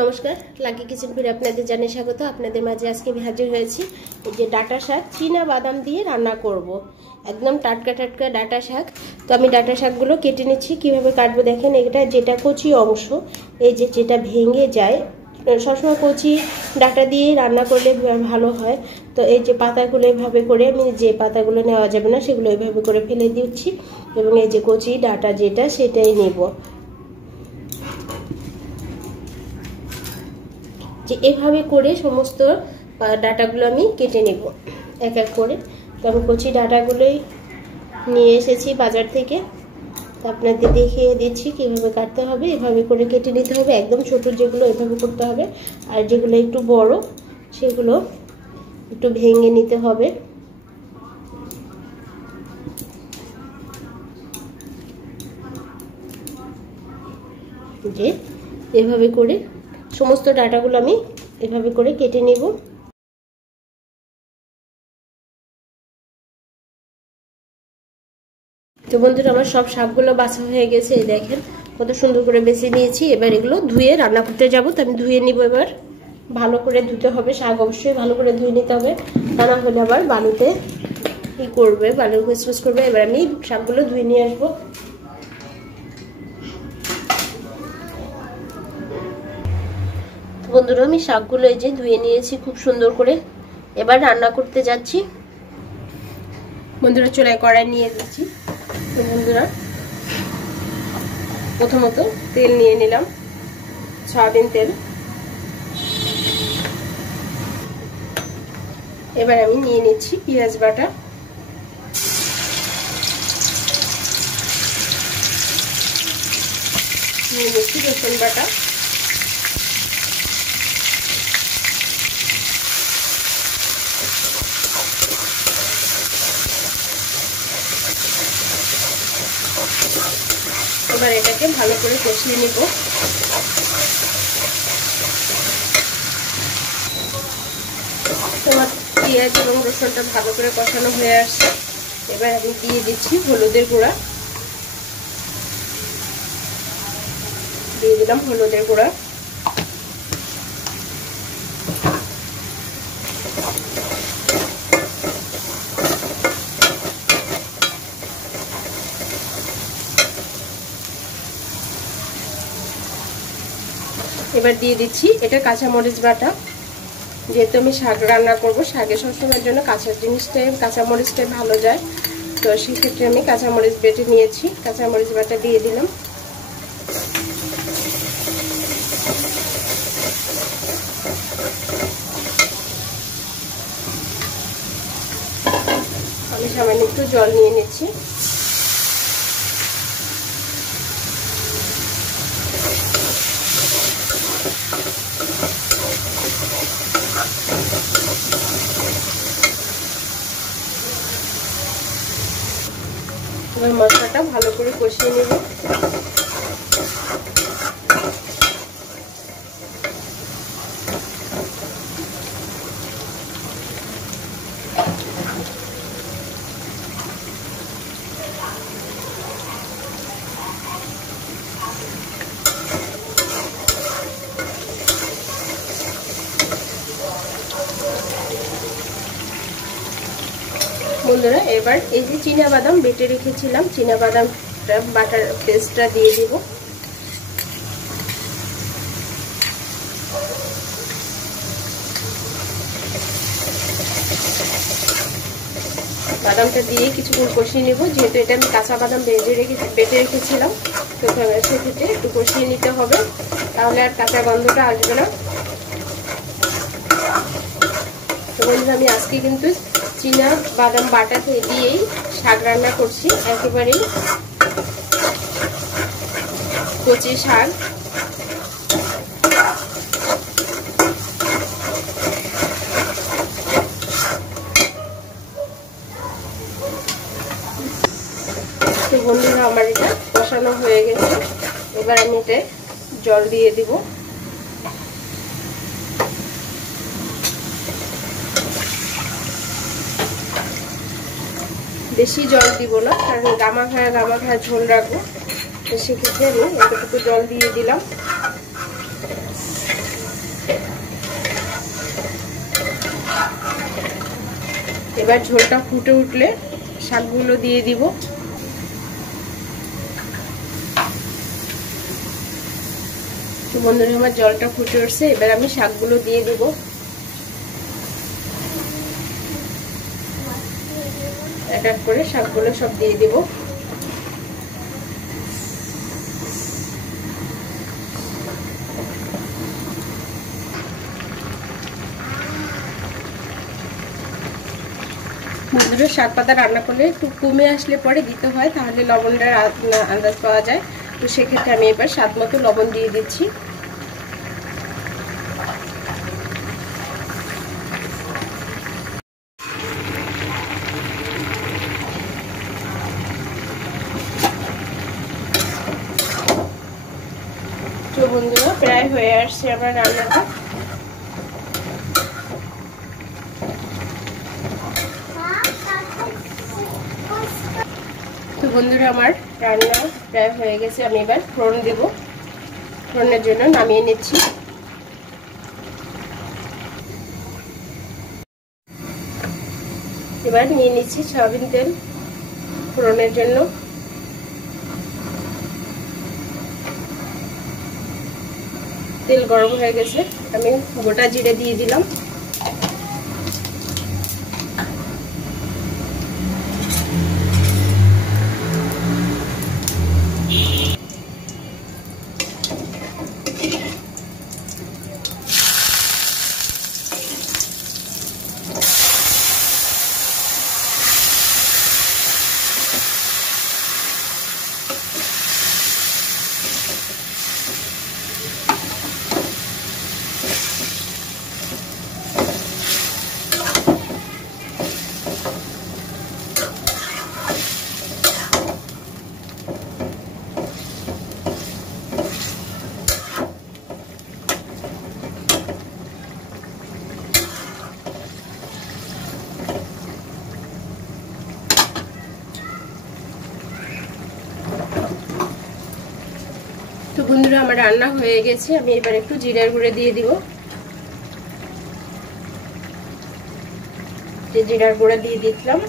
নমস্কার, lucky kitchen ফিরে আপনাদের জানিয়ে স্বাগত। আপনাদের মাঝে আজকে আমি হাজির হয়েছি এই যে ডাঁটা শাক চীনাবাদাম দিয়ে রান্না করব। একদম টাটকা টাটকা ডাঁটা শাক। তো আমি ডাঁটা শাকগুলো কেটে নিচ্ছি। কিভাবে কাটবো দেখেন, এটা যেটা কচি অংশ, এই যে যেটা ভেঙে যায়, সবসময় কচি ডাঁটা দিয়ে রান্না করলে ভালো হয়। তো এই যে পাতাগুলো এভাবে করে, আমি যে পাতাগুলো নেওয়া যাবে না সেগুলো এভাবে করে ফেলে দিচ্ছি, এবং এই যে কচি ডাঁটা যেটা সেটাই নেব। যে এভাবে করে সমস্ত ডাঁটাগুলো আমি কেটে নেব এক এক করে। তো আমি কচি ডাঁটাগুলোই নিয়ে এসেছি বাজার থেকে, আপনাদের দেখিয়ে দিচ্ছি কিভাবে কাটতে হবে। এভাবে করে কেটে নিতে হবে, একদম ছোট যেগুলো এভাবে করতে হবে, আর যেগুলো একটু বড় সেগুলো একটু ভেঙে নিতে হবে। যে এভাবে করে সমস্ত ডাঁটাগুলো আমি এভাবে করে কেটে নেব। তো বন্ধুরা, আমার সব শাকগুলো বাছা হয়ে গেছে, দেখেন কত সুন্দর করে বেছে নিয়েছি। এবার এগুলো ধুয়ে রান্না করতে যাব। তো আমি ধুয়ে নিব। এবার ভালো করে ধুতে হবে, শাক অবশ্যই ভালো করে ধুয়ে নিতে হবে, তা না হলে আবার বালুতে কি করবে, বালু কুচকুচ করবে। এবার আমি শাকগুলো ধুয়ে নিয়ে আসবো। বন্ধুরা, আমি শাকগুলো এই যে ধুয়ে নিয়েছি খুব সুন্দর করে। এবার রান্না করতে যাচ্ছি। বন্ধুরা, চুলায় কড়াই নিয়ে দিচ্ছি। তো বন্ধুরা, প্রথমত তেল নিয়ে নিলাম, সয়াবিন তেল। এবার আমি নিয়ে নিচ্ছি পেঁয়াজ বাটা, নিয়ে নিচ্ছি রসুন বাটা, এবার এটাকে ভালো করে কষিয়ে নিব। তোমার পেঁয়াজ এবং রসুনটা ভালো করে কষানো হয়ে আসছে। এবার আমি দিয়ে দিচ্ছি হলুদের গুঁড়া, দিয়ে দিলাম হলুদের গুঁড়া। এবার দিয়ে দিচ্ছি এটা কাঁচামরিচ বাটা। যেহেতু আমি শাক রান্না করব, শাকে সবসময়ের জন্য কাঁচামরিচটাই ভালো যায়। তো সেক্ষেত্রে আমি কাঁচামরিচ বেটে নিয়েছি, কাঁচামরিচ বাটা দিয়ে দিলাম। আমি সামান্য একটু জল নিয়ে নিচ্ছি। এবার মশলাটা ভালো করে কষিয়ে নেব। বন্ধুরা, এবার এই যে চীনাবাদাম বেটে রেখেছিলাম, চীনাবাদামটা বাটার পেস্টটা দিয়ে দিব। বাদামটা দিয়ে কিছুক্ষণ কষিয়ে নেব, যেহেতু এটা আমি কাঁচা বাদাম বেটে রেখেছিলাম। তো সেক্ষেত্রে একটু কষিয়ে নিতে হবে, তাহলে আর কাঁচা গন্ধটা আসবে না। তো বন্ধুরা, আমি আজকে কিন্তু চীনাবাদাম বাটা দিয়েই শাক রান্না করছি, একেবারেই কচি শাক। তো বন্ধুরা, আমার এটা কষানো হয়ে গেছে। এবার আমি এটা জল দিয়ে দিব। বেশি জল দিব না, কারণ গামা খায়া ঝোল রাখবো। তো সেক্ষেত্রে আমি এতটুকু জল দিয়ে দিলাম। এবার ঝোলটা ফুটে উঠলে শাকগুলো দিয়ে দিব। তো বন্ধুরা আমার জলটা ফুটে উঠছে, এবার আমি শাকগুলো দিয়ে দিব। এক এক করে শাকগুলো সব দিয়ে দিব। বন্ধুরা শাক পাতা রান্না করলে একটু কমে আসলে পরে দিতে হয়, তাহলে লবণটার আন্দাজ পাওয়া যায়। তো সেক্ষেত্রে আমি এবার স্বাদ মতো লবণ দিয়ে দিচ্ছি। তো বন্ধুরা প্রায় হয়ে আসছে আমার রান্নাটা। তো বন্ধুরা আমার রান্না প্রায় হয়ে গেছে, আমি এবার ফোড়ন দেব। ফোড়নের জন্য নামিয়ে নিচ্ছি। এবার নিয়ে নিচ্ছি সয়াবিন তেল ফোড়নের জন্য। তেল গরম হয়ে গেছে, আমি গোটা জিরে দিয়ে দিলাম। তো বন্ধুরা আমার রান্না হয়ে গেছে, আমি এবার একটু জিরার গুঁড়ো দিয়ে দিব। জিরার গুঁড়ো দিয়ে দিলাম।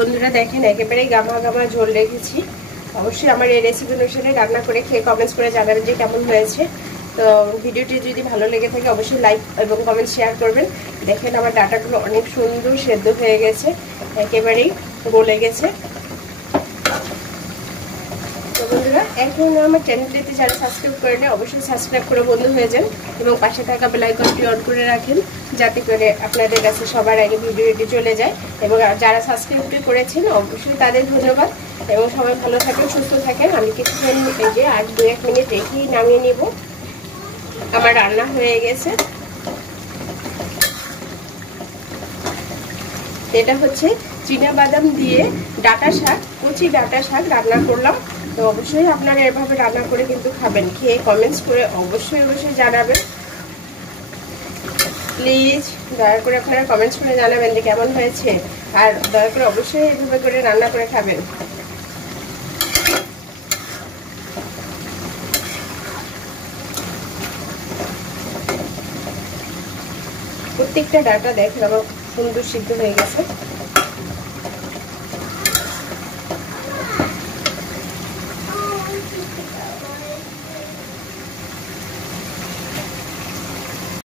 বন্ধুরা দেখেন একেবারে গামা গামা ঝোল রেখেছি। অবশ্যই আমার এই রেসিপি অনুসারে রান্না করে খেয়ে কমেন্টস করে জানাবেন যে কেমন হয়েছে। তো ভিডিওটি যদি ভালো লেগে থাকে অবশ্যই লাইক এবং কমেন্ট শেয়ার করবেন। দেখেন আমার ডাটাগুলো অনেক সুন্দর সেদ্ধ হয়ে গেছে, একেবারেই গলে গেছে। তো বন্ধুরা এখন আমার চ্যানেলটিতে যারা সাবস্ক্রাইব করে নেয় অবশ্যই সাবস্ক্রাইব করে বন্ধু হয়ে যান এবং পাশে থাকা বেল আইকনটি অন করে রাখেন, যাতে করে আপনাদের কাছে সবার আগে ভিডিওটি চলে যায়। এবং যারা সাবস্ক্রাইবটি করেছেন অবশ্যই তাদের ধন্যবাদ এবং সবাই ভালো থাকেন, সুস্থ থাকেন। আমি কিছুক্ষণ এই যে 2-1 মিনিট রেখেই নামিয়ে নিব। আমার রান্না হয়ে গেছে। এটা হচ্ছে চীনাবাদাম দিয়ে ডাটা শাক, কচি ডাটা শাক রান্না করলাম। তো অবশ্যই আপনারা এভাবে রান্না করে কিন্তু খাবেন, খেয়ে কমেন্টস করে অবশ্যই জানাবেন। প্লিজ দয়া করে আপনারা কমেন্টস করে জানাবেন যে কেমন হয়েছে, আর দয়া করে অবশ্যই এইভাবে করে রান্না করে খাবেন। প্রত্যেকটা ডাটা দেখেন আমার সুন্দর সিদ্ধ হয়ে গেছে।